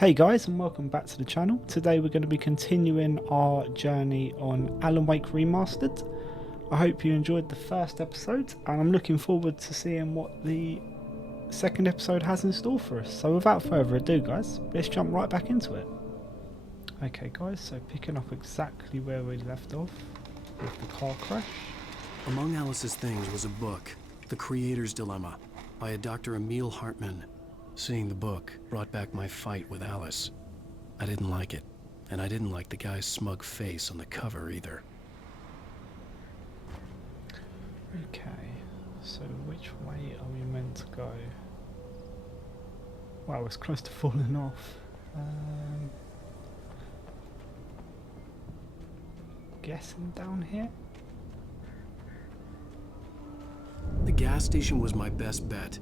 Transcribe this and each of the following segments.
Hey guys, and welcome back to the channel. Today we're going to be continuing our journey on Alan Wake Remastered. I hope you enjoyed the first episode, and I'm looking forward to seeing what the second episode has in store for us. So without further ado guys, let's jump right back into it. Okay guys, so picking up exactly where we left off with the car crash. Among Alice's things was a book, The Creator's Dilemma, by a Dr. Emil Hartman. Seeing the book brought back my fight with Alice. I didn't like it, and I didn't like the guy's smug face on the cover either. Okay, so which way are we meant to go? Wow, it's close to falling off. Guessing down here? The gas station was my best bet.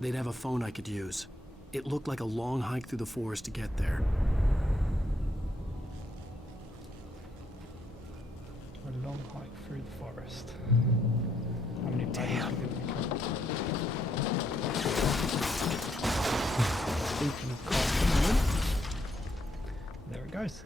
They'd have a phone I could use. It looked like a long hike through the forest to get there. A long hike through the forest. How many baddies are we going to kill? Speaking of cars, there it goes.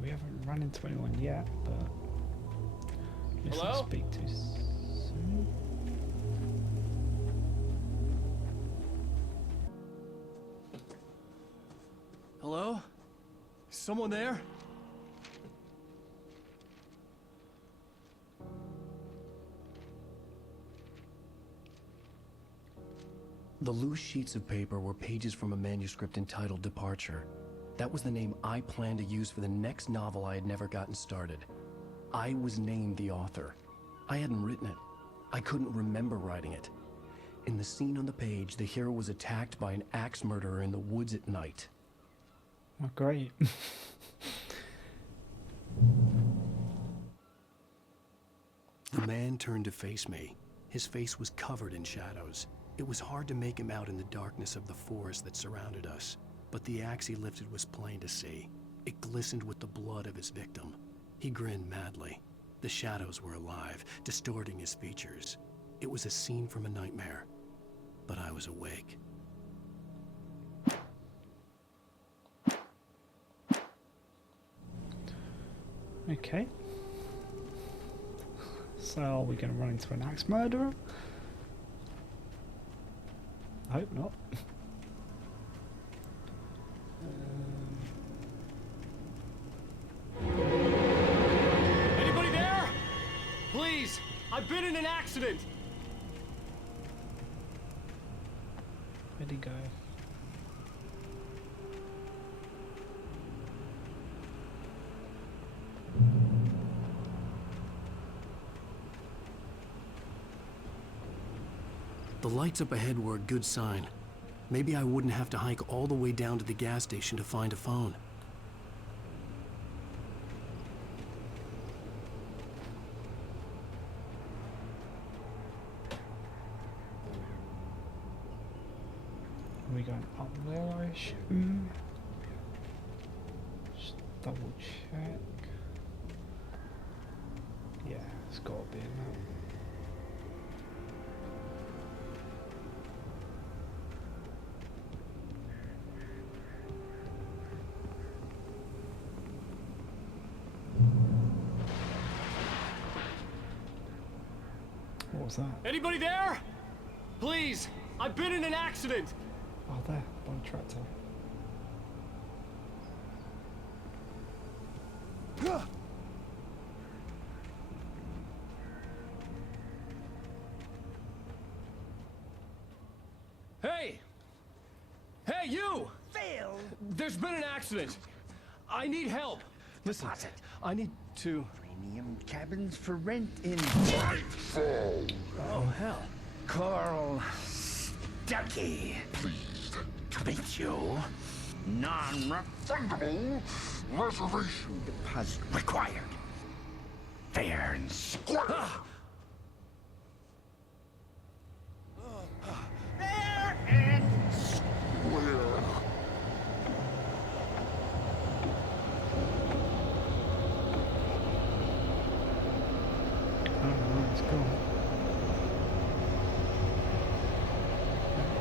We haven't run into anyone yet, but let's not speak too soon. Hello? Someone there? The loose sheets of paper were pages from a manuscript entitled Departure. That was the name I planned to use for the next novel I had never gotten started. I was named the author. I hadn't written it. I couldn't remember writing it. In the scene on the page, the hero was attacked by an axe murderer in the woods at night. Oh, great. The man turned to face me. His face was covered in shadows. It was hard to make him out in the darkness of the forest that surrounded us. But the axe he lifted was plain to see. It glistened with the blood of his victim. He grinned madly. The shadows were alive, distorting his features. It was a scene from a nightmare, but I was awake. Okay. So are we going to run into an axe murderer? I hope not. Anybody there? Please, I've been in an accident. Where'd he go? The lights up ahead were a good sign. Maybe I wouldn't have to hike all the way down to the gas station to find a phone. Are we going up there, I assume? Just double check. Yeah, it's got to be in that. What was that? Anybody there? Please, I've been in an accident. Oh, there, by the tractor. Hey! Hey, you! Phil! There's been an accident. I need help. Listen, Deposit. I need to... Premium cabins for rent in Oh, hell. Carl Stucky. Pleased To meet you. Non-refundable reservation deposit required. Fair and square. Fair and where It's gone.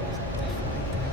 It's definitely dead.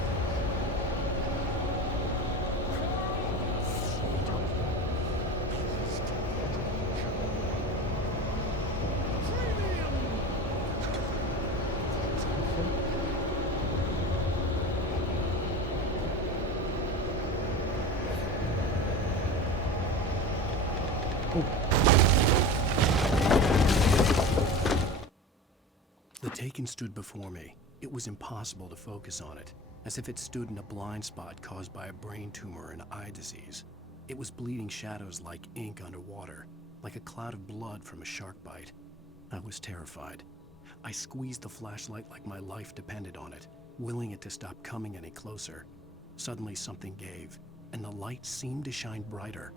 The Taken stood before me. It was impossible to focus on it, as if it stood in a blind spot caused by a brain tumor and eye disease. It was bleeding shadows like ink underwater, like a cloud of blood from a shark bite. I was terrified. I squeezed the flashlight like my life depended on it, willing it to stop coming any closer. Suddenly something gave, and the light seemed to shine brighter.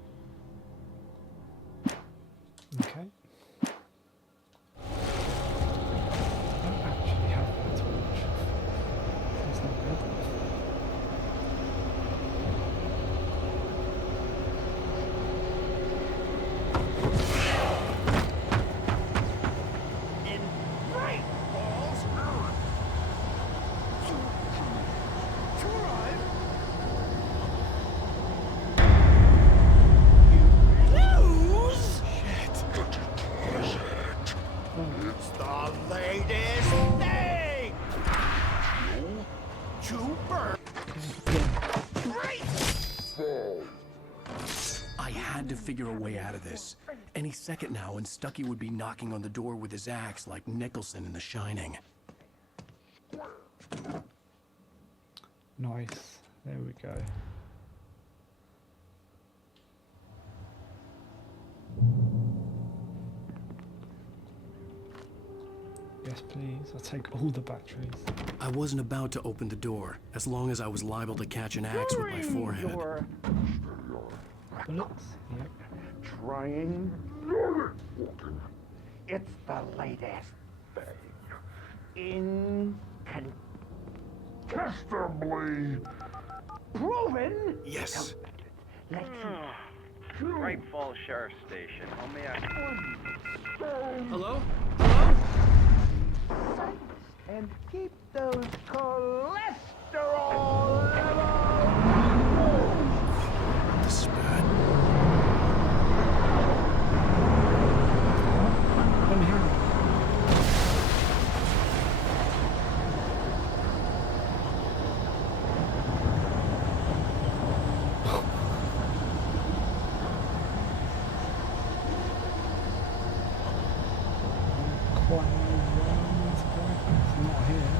Okay. I don't actually have a torch. That's not good. In Great Falls. To arrive. Lose. It's the latest thing. To burn. Great. I had to figure a way out of this. Any second now, and Stucky would be knocking on the door with his axe like Nicholson in The Shining. Nice. There we go. Yes, please. I'll take all the batteries. I wasn't about to open the door, as long as I was liable to catch an axe with my forehead. Bullets? Yep. Trying. It's the latest thing. Incontestably proven. Yes. Let's Great Falls Sheriff Station. How may I... Hello? Hello? and keep those cholesterol levels. This is bad. Let me have it. Quite know where I need to go. It's not here.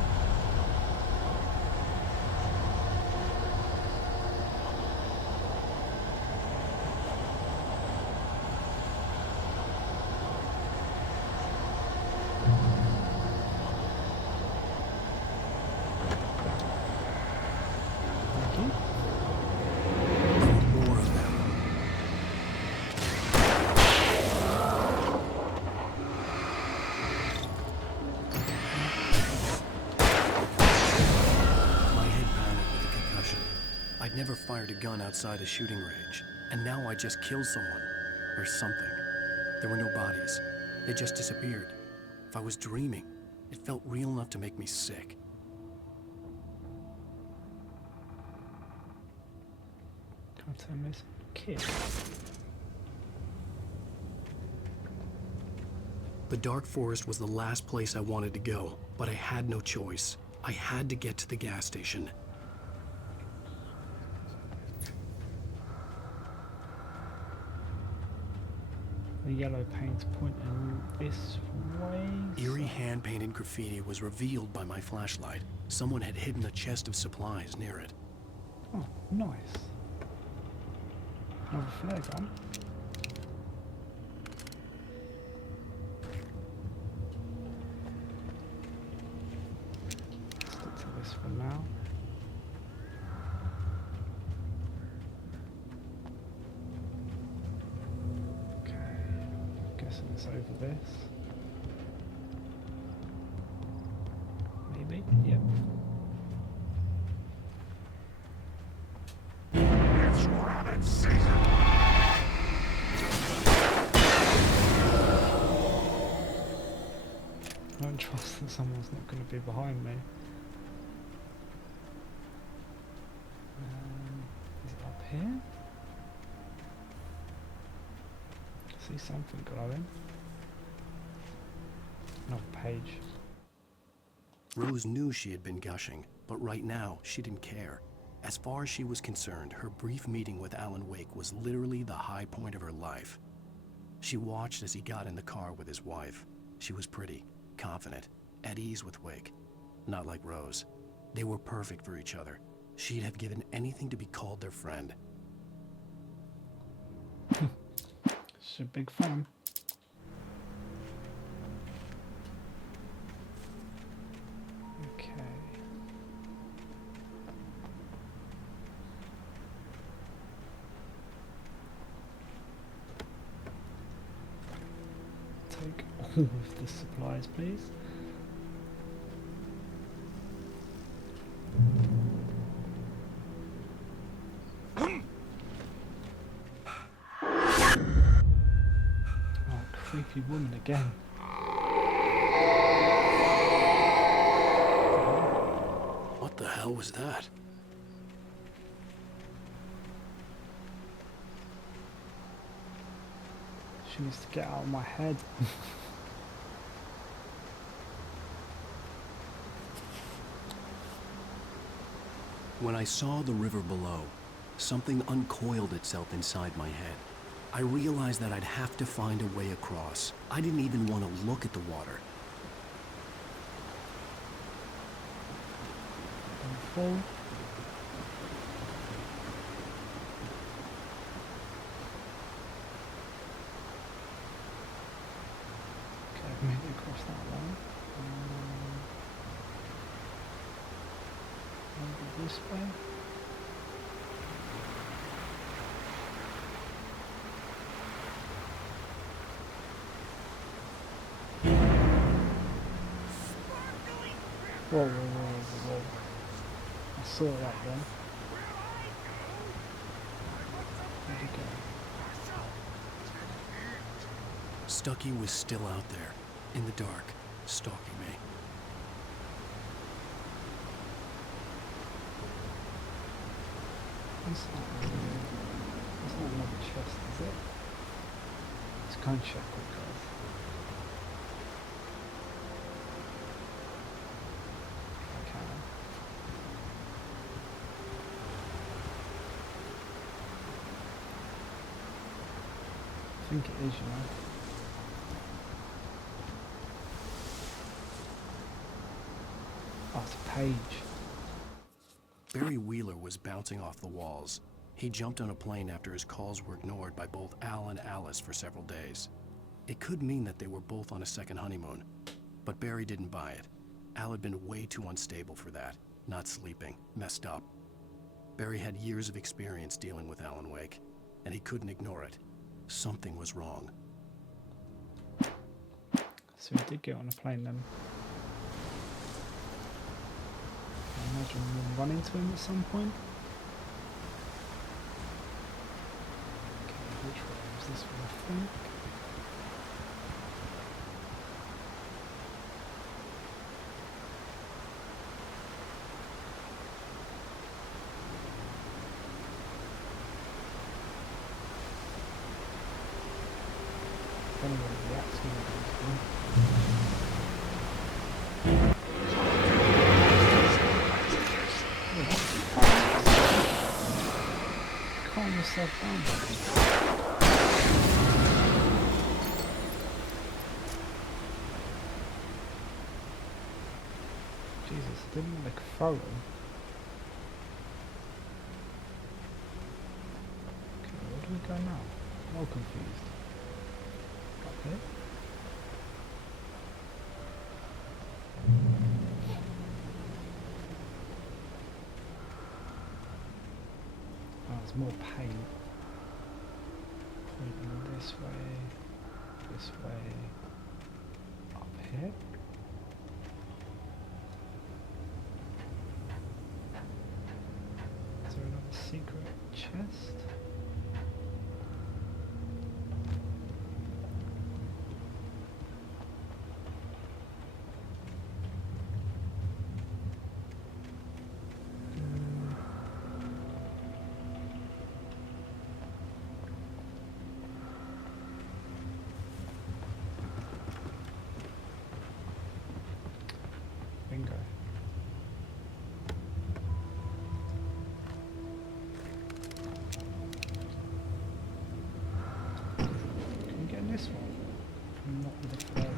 Thank you. More of them. My head pounded with a concussion. I'd never fired a gun outside a shooting range, and now I just killed someone. Or something. There were no bodies. They just disappeared. If I was dreaming, it felt real enough to make me sick. Can't turn this kid. The dark forest was the last place I wanted to go, but I had no choice. I had to get to the gas station. The yellow paint's pointing this way. Eerie hand-painted graffiti was revealed by my flashlight. Someone had hidden a chest of supplies near it. Oh, nice. Another flare gun. Stick to this for now. Okay. Guessing it's over this. Maybe? Yep. It's rabbit season. can't trust that someone's not going to be behind me. Is it up here? See something glowing. Another page. Rose knew she had been gushing, but right now she didn't care. As far as she was concerned, her brief meeting with Alan Wake was literally the high point of her life. She watched as he got in the car with his wife. She was pretty, confident, at ease with Wake. Not like Rose. They were perfect for each other. She'd have given anything to be called their friend. She's a big fan. Okay. Take all of the supplies, please. Creepy woman again. What the hell was that? She needs to get out of my head. When I saw the river below, something uncoiled itself inside my head. I realized that I'd have to find a way across. I didn't even want to look at the water. Don't fall. Okay, I've made it across that line. Maybe this way. Whoa, whoa, whoa, whoa, whoa. I saw that then. Where'd he go? Stucky was still out there, in the dark, stalking me. That's not another chest, is it? Let's go and check what goes. I think it is, you know. Oh, it's a page. Barry Wheeler was bouncing off the walls. He jumped on a plane after his calls were ignored by both Al and Alice for several days. It could mean that they were both on a second honeymoon, but Barry didn't buy it. Al had been way too unstable for that, not sleeping, messed up. Barry had years of experience dealing with Alan Wake, and he couldn't ignore it. Something was wrong. So we did get on a plane then. I imagine we'll run into him at some point. Okay, which way is this one, I think? Anyway, the accident calm yourself down, buddy. Jesus, I didn't want to throw him. Okay, where do we go now? I'm all confused. Up here? Oh, there's more paint. Moving this way, up here. Is there another secret chest? this one? Not with the further.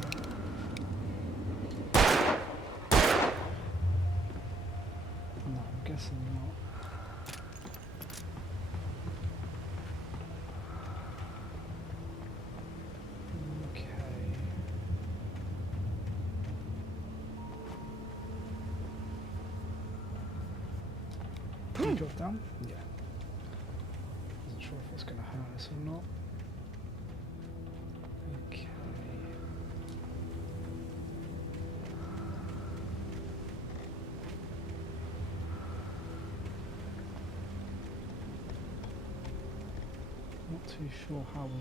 No, I'm guessing not. Okay. Can you drop down? Yeah. Wasn't sure if it's going to hurt us or not. Okay. Not too sure how we...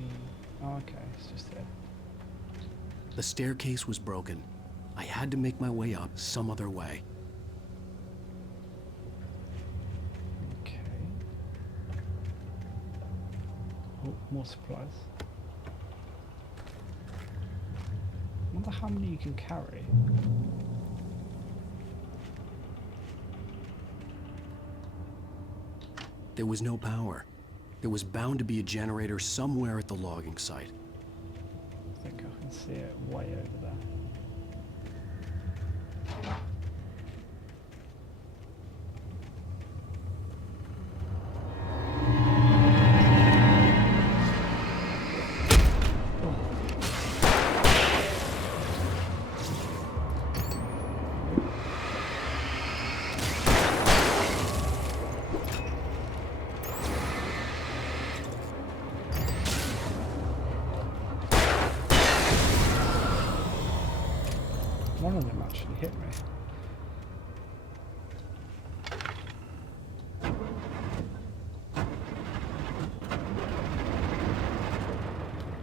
Oh, okay, it's just here. The staircase was broken. I had to make my way up some other way. Okay. Oh, more supplies. Wonder how many you can carry. There was no power. There was bound to be a generator somewhere at the logging site. I think I can see it way over there. One of them actually hit me.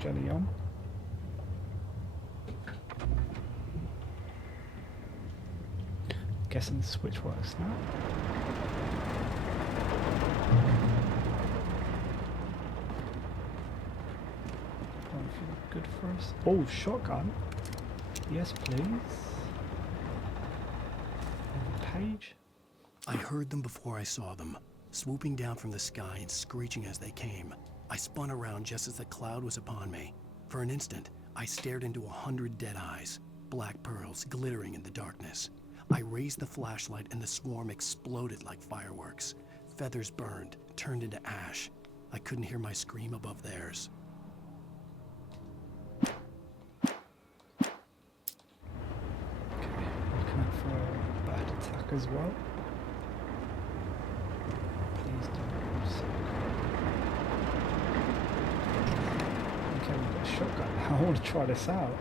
Jelly on. Guessing the switch works now. Don't feel good for us. Oh, shotgun. Yes, please. Page. I heard them before I saw them, swooping down from the sky and screeching as they came. I spun around just as the cloud was upon me. For an instant, I stared into 100 dead eyes, black pearls glittering in the darkness. I raised the flashlight and the swarm exploded like fireworks. Feathers burned, turned into ash. I couldn't hear my scream above theirs. Attack as well. Please don't. Okay, we've got a shotgun. I want to try this out.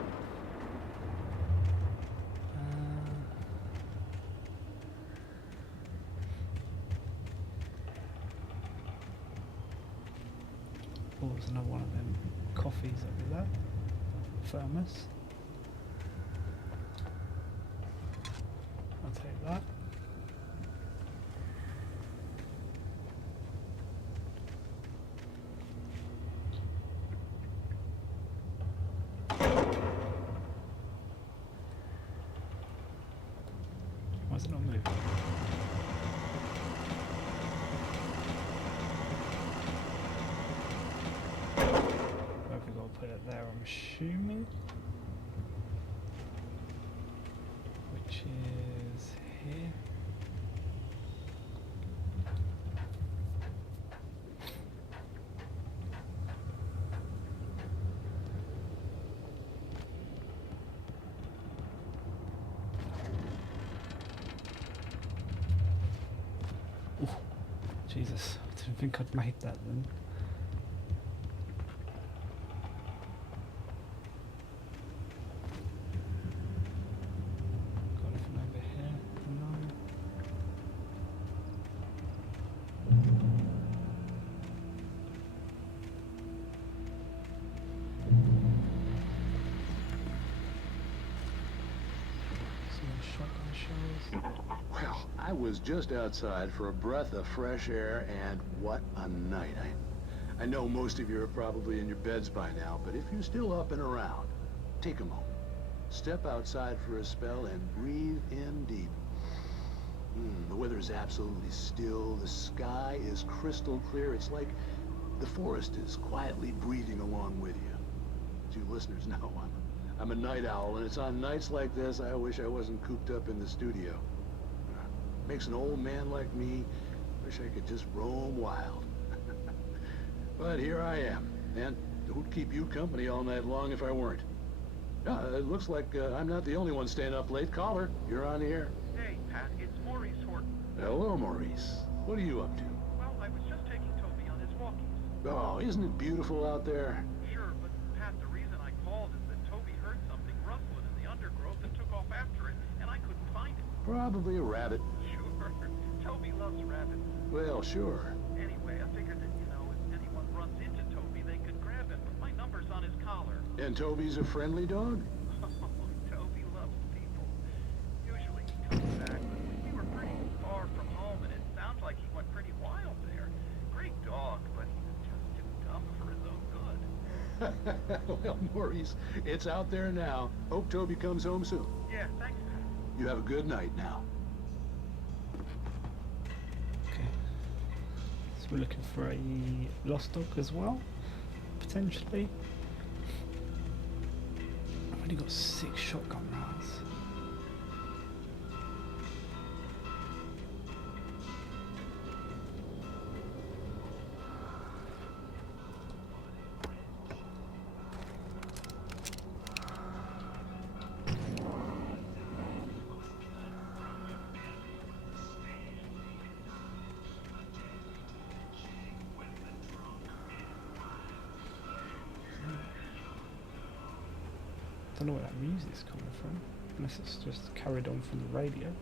Oh, there's another one of them coffees over there. Thermos. I'll take that. Why is it not moving? Where have we got to put it there, I'm assuming? Which is here. Ooh, Jesus, I didn't think I'd made that then. Well, I was just outside for a breath of fresh air, and what a night. I know most of you are probably in your beds by now, but if you're still up and around, take a moment. Step outside for a spell and breathe in deep. The weather is absolutely still. The sky is crystal clear. It's like the forest is quietly breathing along with you. As you listeners know I'm a night owl, and it's on nights like this I wish I wasn't cooped up in the studio. Makes an old man like me wish I could just roam wild. But here I am, and who'd keep you company all night long if I weren't? It looks like I'm not the only one staying up late. Caller, you're on the air. Hey, Pat, it's Maurice Horton. Hello, Maurice. What are you up to? Well, I was just taking Toby on his walkies. Oh, isn't it beautiful out there? Sure, but Pat, the reason I called is that Toby heard something rustling in the undergrowth and took off after it, and I couldn't find it. Probably a rabbit. Sure, Toby loves rabbits. Well, sure. Anyway, I figured that, if anyone runs into Toby, they could grab him, but my number's on his collar. And Toby's a friendly dog? Toby loves people. Usually he comes back, but we were pretty far from home, and it sounds like he went pretty wild there. Great dog, but he was just too dumb for his own good. Well, Maurice, it's out there now. Hope Toby comes home soon. Yeah, thanks, Pat. You have a good night now. Okay. So we're looking for a lost dog as well, potentially. I've only got 6 shotgun rounds. Don't know where that music's coming from, unless it's just carried on from the radio.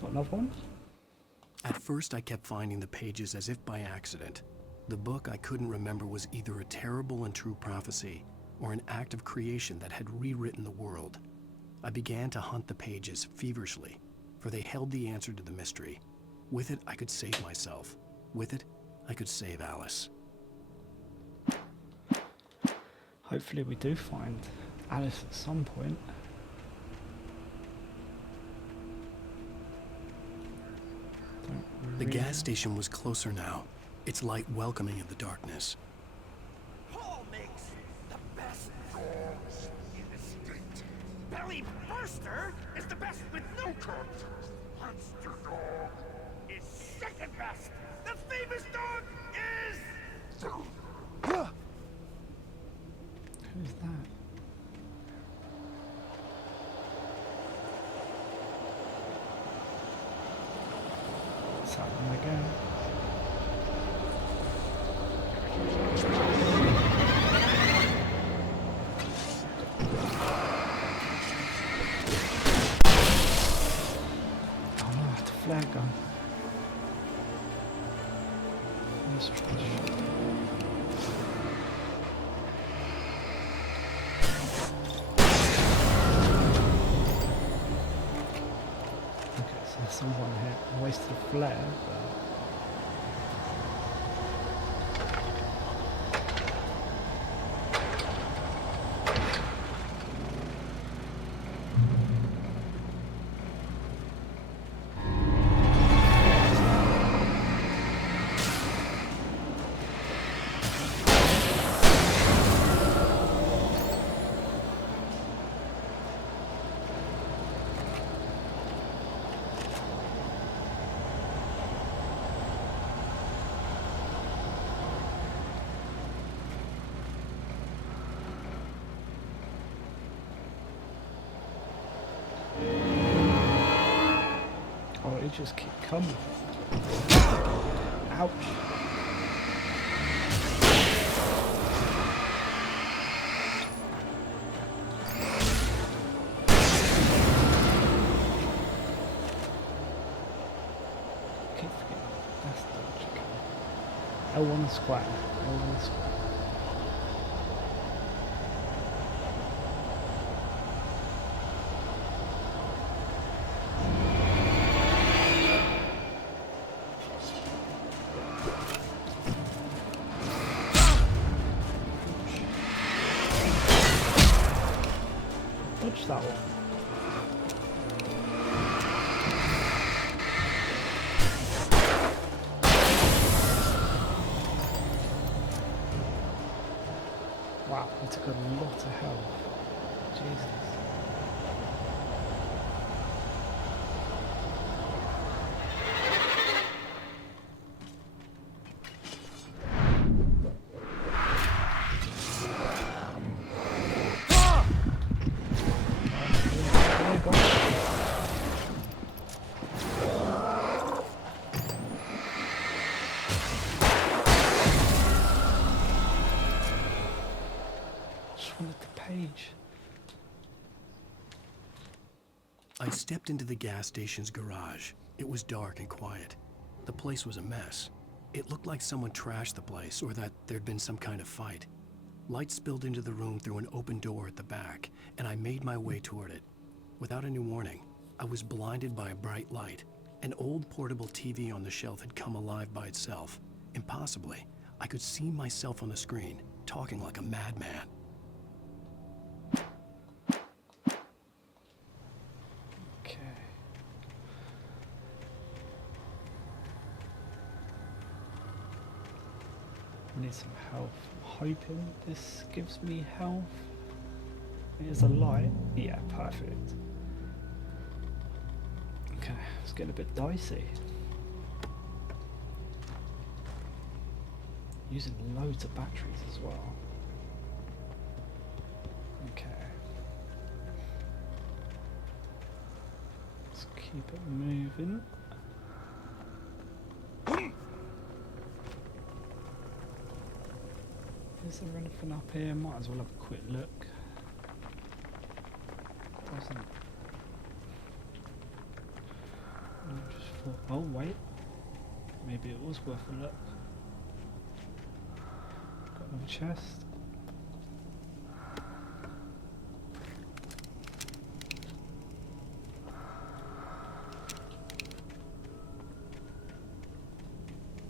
Got another one? At first, I kept finding the pages as if by accident. The book I couldn't remember was either a terrible and true prophecy or an act of creation that had rewritten the world. I began to hunt the pages feverishly, for they held the answer to the mystery. With it, I could save myself. With it, I could save Alice. Hopefully we do find Alice at some point. The gas station was closer now, its light welcoming in the darkness. Paul makes the best dogs in the state. Belly Burster is the best with no contest. Monster Dog is second best. The famous dog is... Who's that? What's happening again? Oh no, it's a flare gun. Let's try to shoot it. Someone here wasted a flare, but... Oh, it just keep coming. Ouch. Keep forgetting. That's dodge. L1 square. L1 square. Dodge that one. Wow, he took a lot of health. Jesus. I stepped into the gas station's garage. It was dark and quiet. The place was a mess. It looked like someone trashed the place or that there'd been some kind of fight. Light spilled into the room through an open door at the back, and I made my way toward it. Without any warning, I was blinded by a bright light. An old portable TV on the shelf had come alive by itself. Impossibly, I could see myself on the screen, talking like a madman. Okay. I need some health. I'm hoping this gives me health. Here's a light. Yeah, perfect. Okay, it's getting a bit dicey. Using loads of batteries as well. Okay. Let's keep it moving. Is there anything up here? Might as well have a quick look. Doesn't. I just thought, oh wait, maybe it was worth a look. Got another chest.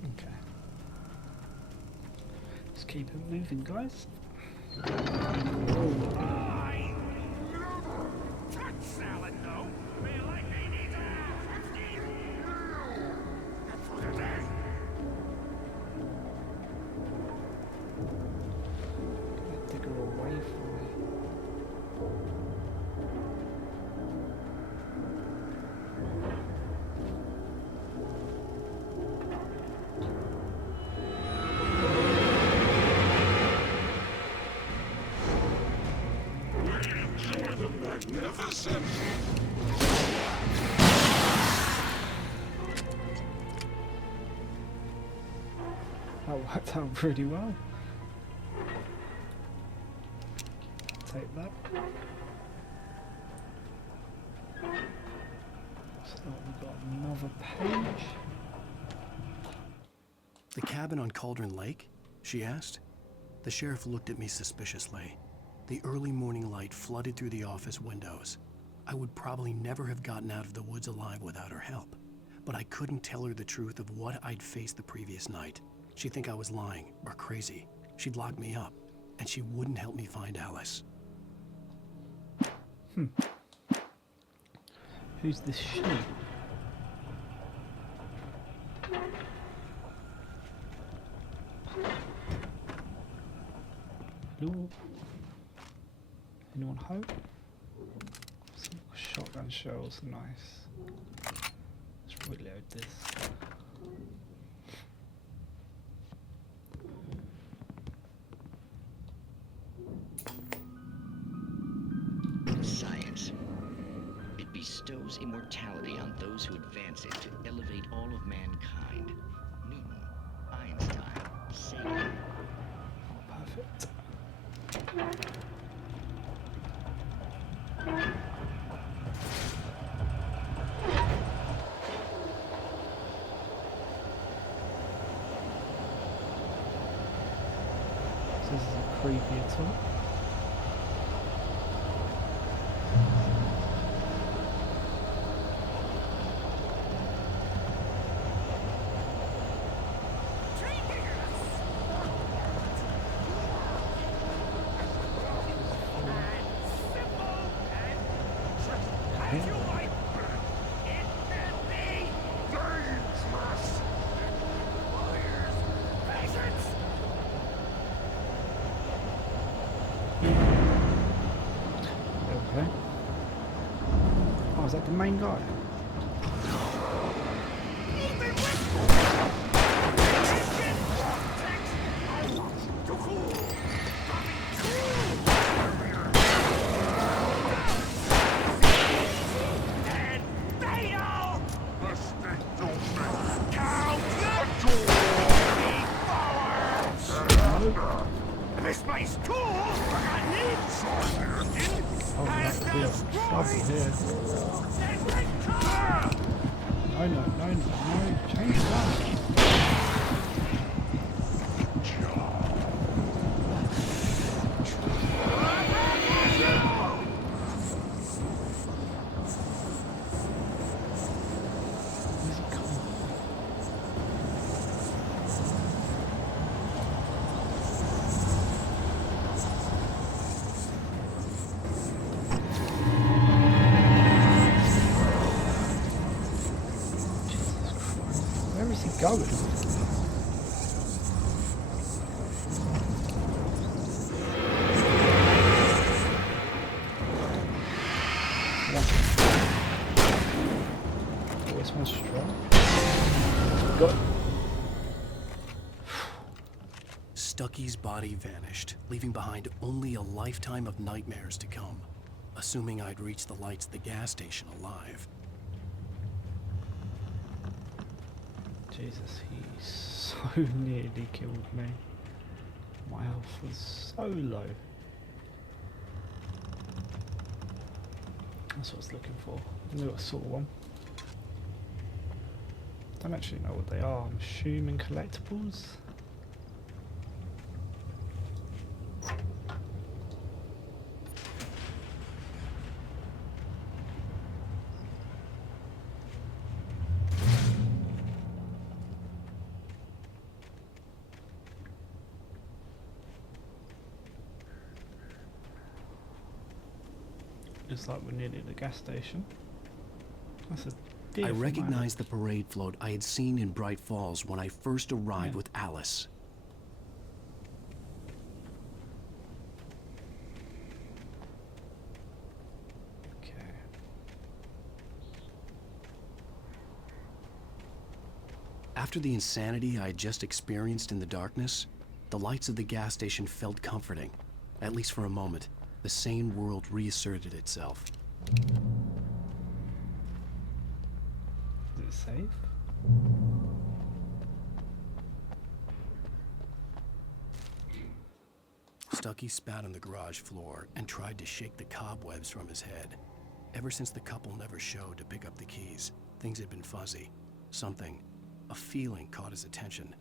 Okay. Just keep it moving, guys. Salad, though. Feel like he needs a 50. That's what it is. Gonna dig her away from me. That worked out really well. Take that. So we've got another page. The cabin on Cauldron Lake? She asked. The sheriff looked at me suspiciously. The early morning light flooded through the office windows. I would probably never have gotten out of the woods alive without her help, but I couldn't tell her the truth of what I'd faced the previous night. She'd think I was lying or crazy. She'd lock me up, and she wouldn't help me find Alice. Who's this she? Hello? Anyone home? Some shotgun shells, nice. Let's reload this. Science. It bestows immortality on those who advance it to elevate all of mankind. Newton, Einstein, Sagan. Perfect. So this isn't creepy at all. Okay. Oh, is that the main guy? This place cool, but I need Oh, has no, no we are in trouble here. No, no, no, no, no. Change that. Where's he coming? Where is he going? Oh, this one's strong. Got it. Stucky's body vanished, leaving behind only a lifetime of nightmares to come. Assuming I'd reach the lights at the gas station alive. Jesus, he so nearly killed me. My health was so low. That's what I was looking for. I knew I saw one. Don't actually know what they are. I'm assuming collectibles. Looks like we're nearly at the gas station. That's a deer I from recognized the parade float I had seen in Bright Falls when I first arrived with Alice. Okay. After the insanity I had just experienced in the darkness, the lights of the gas station felt comforting. At least for a moment, the sane world reasserted itself. Is it safe? Stucky spat on the garage floor and tried to shake the cobwebs from his head. Ever since the couple never showed to pick up the keys, things had been fuzzy. Something, a feeling caught his attention.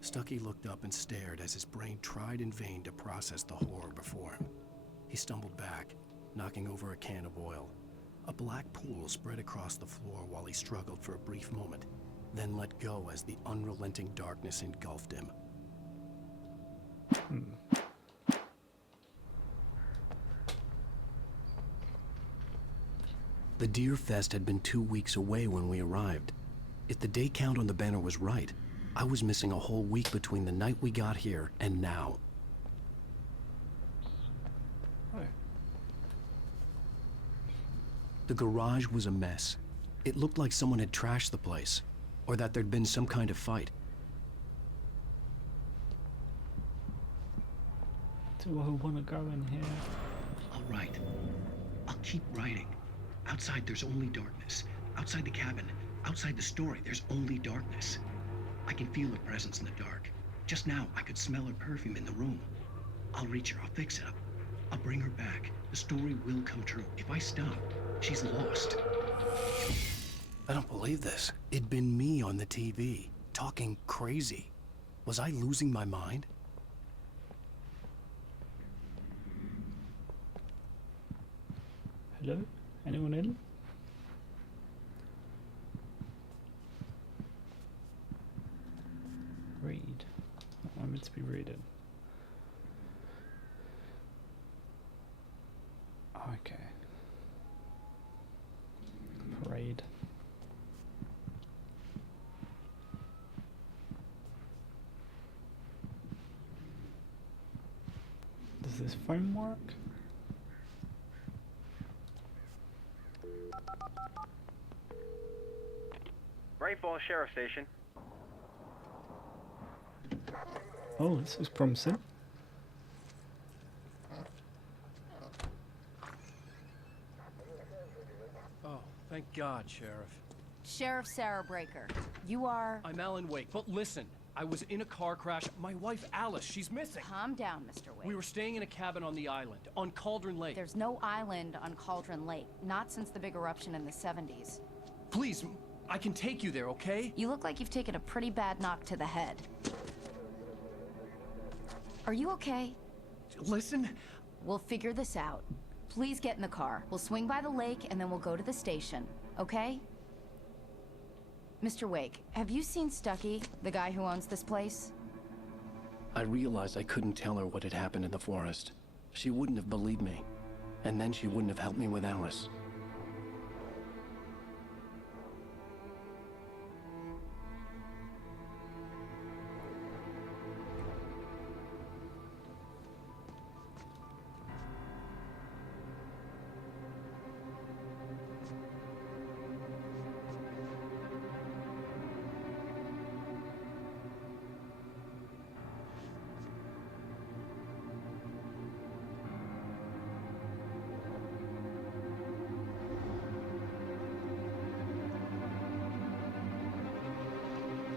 Stucky looked up and stared as his brain tried in vain to process the horror before him. He stumbled back, knocking over a can of oil. A black pool spread across the floor while he struggled for a brief moment, then let go as the unrelenting darkness engulfed him. The Deer Fest had been 2 weeks away when we arrived. If the day count on the banner was right, I was missing a whole week between the night we got here and now. Oh. The garage was a mess. It looked like someone had trashed the place, or that there'd been some kind of fight. Do I want to go in here? All right. I'll keep writing. Outside, there's only darkness. Outside the cabin, outside the story, there's only darkness. I can feel her presence in the dark. Just now, I could smell her perfume in the room. I'll reach her. I'll fix it up. I'll bring her back. The story will come true. If I stop, she's lost. I don't believe this. It'd been me on the TV, talking crazy. Was I losing my mind? Hello? Anyone in? Read. What am I meant to be reading? Okay. Parade. Does this phone work? Bright Falls Sheriff Station. Oh, this is promising. Oh, thank God, Sheriff. Sheriff Sarah Breaker, you are... I'm Alan Wake, but listen, I was in a car crash. My wife, Alice, she's missing. Calm down, Mr. Wake. We were staying in a cabin on the island, on Cauldron Lake. There's no island on Cauldron Lake, not since the big eruption in the 70s. Please, I can take you there, okay? You look like you've taken a pretty bad knock to the head. Are you okay? Listen. We'll figure this out. Please get in the car. We'll swing by the lake and then we'll go to the station, okay? Mr. Wake, have you seen Stucky, the guy who owns this place? I realized I couldn't tell her what had happened in the forest. She wouldn't have believed me. And then she wouldn't have helped me with Alice.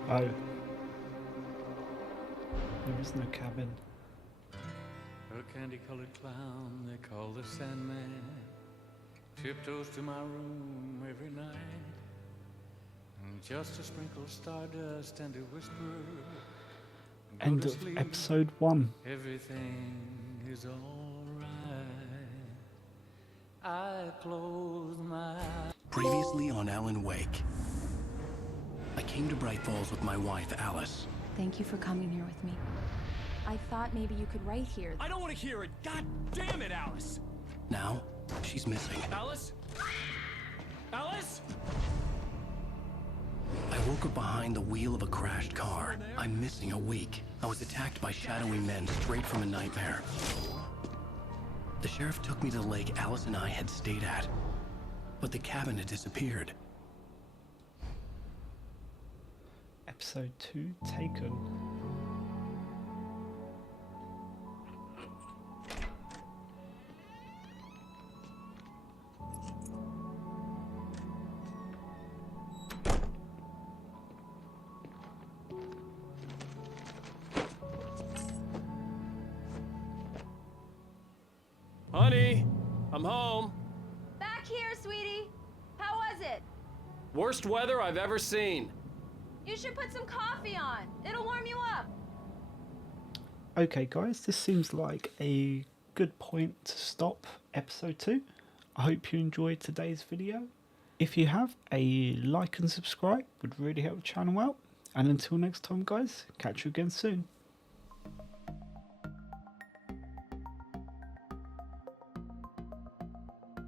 Oh. There is no cabin. A candy-colored clown they call the Sandman tiptoes to my room every night, just to sprinkle stardust and to whisper, "Go End to of sleep. episode 1. Everything is all right." I close my eyes. Previously on Alan Wake. I came to Bright Falls with my wife, Alice. Thank you for coming here with me. I thought maybe you could write here. I don't want to hear it. God damn it, Alice. Now, she's missing. Alice? Alice? I woke up behind the wheel of a crashed car. I'm missing a week. I was attacked by shadowy men straight from a nightmare. The sheriff took me to the lake Alice and I had stayed at. But the cabin had disappeared. Episode 2 taken. Honey, I'm home. Back here, sweetie. How was it? Worst weather I've ever seen. You should put some coffee on. It'll warm you up. Okay guys, this seems like a good point to stop episode 2. I hope you enjoyed today's video. If you have, a like and subscribe would really help the channel out. And until next time guys, catch you again soon.